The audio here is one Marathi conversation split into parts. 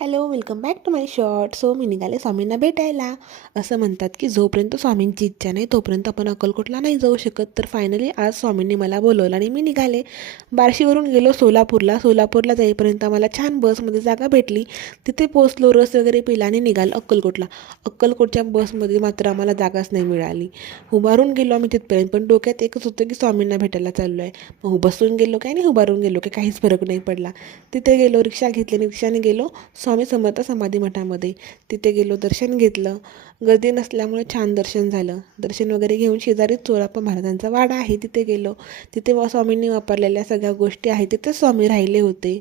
Hello, welcome back to my short. So मी निघाले स्वामींना भेटायला. असं म्हणतात की जोपर्यंत स्वामींची इच्छा नाही तोपर्यंत आपण अक्कलकोटला नाही जाऊ शकत. तर फायनली आज स्वामींनी मला बोलवलं आणि मी निघाले. बार्शीवरून गेलो सोलापूरला जाईपर्यंत आम्हाला छान बसमध्ये जागा भेटली. तिथे पोचलो, रस वगैरे पिला आणि निघालो अक्कलकोटला. अक्कलकोटच्या बसमध्ये मात्र आम्हाला जागाच नाही मिळाली. उभारून गेलो आम्ही तिथपर्यंत, पण डोक्यात एकच होतं की स्वामींना भेटायला चाललो आहे. मग बसून गेलो काय नाही उभारून गेलो काय काहीच फरक नाही पडला. तिथे गेलो, रिक्षा घेतली, रिक्षाने गेलो स्वामी समर्थ समाधी मठामध्ये. तिथे गेलो, दर्शन घेतलं. गर्दी नसल्यामुळे छान दर्शन झालं. दर्शन वगैरे घेऊन शेजारीच चोराप्पा महाराजांचा वाडा आहे, तिथे गेलो. तिथे स्वामींनी वापरलेल्या सगळ्या गोष्टी आहेत, तिथेच स्वामी राहिले होते.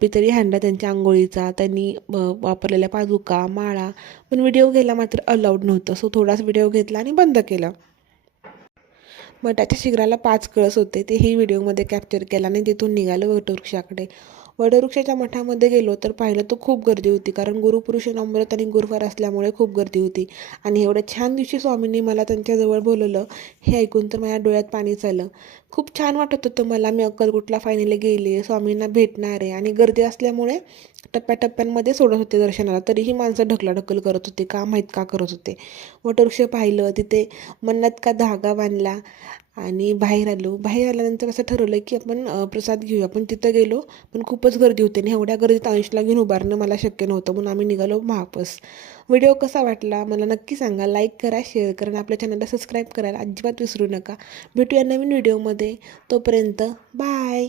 पितळी हांडा त्यांच्या आंघोळीचा, त्यांनी वापरलेल्या पादुका, माळा. पण व्हिडिओ घ्यायला मात्र अलाउड नव्हतं. सो थोडाच व्हिडिओ घेतला आणि बंद केला. मठाच्या शिखराला 5 कळस होते, तेही व्हिडिओमध्ये कॅप्चर केला आणि तिथून निघालो वटवृक्षाकडे. वटवृक्षाच्या मठामध्ये गेलो तर पाहिलं तर खूप गर्दी होती, कारण गुरुपुरुष अमृत आणि गुरुवार असल्यामुळे खूप गर्दी होती. आणि एवढ्या छान दिवशी स्वामींनी मला त्यांच्याजवळ बोलवलं, हे ऐकून तर माझ्या डोळ्यात पाणीच आलं. खूप छान वाटत होतं मला. मी अक्कलकोटला फायनली गेले, स्वामींना भेटणार आहे. आणि गर्दी असल्यामुळे टप्प्याटप्प्यांमध्ये सोडत होते दर्शनाला, तरीही माणसं ढकलाढकल करत होते. का माहीत का करत होते. वटवृक्ष पाहिलं, तिथे मन्नत का धागा बांधला आणि बाहेर आलो. बाहेर आल्यानंतर असं ठरवलं की आपण प्रसाद घेऊया. पण तिथं गेलो, पण खूपच गर्दी होती आणि एवढ्या गर्दीत अंशला घेऊन उभारणं मला शक्य नव्हतं, म्हणून आम्ही निघालो वापस. व्हिडिओ कसा वाटला मला नक्की सांगा. लाईक करा, शेअर करा आणि आपल्या चॅनलला सबस्क्राईब करायला अजिबात विसरू नका. भेटूया नवीन व्हिडिओमध्ये. तोपर्यंत बाय.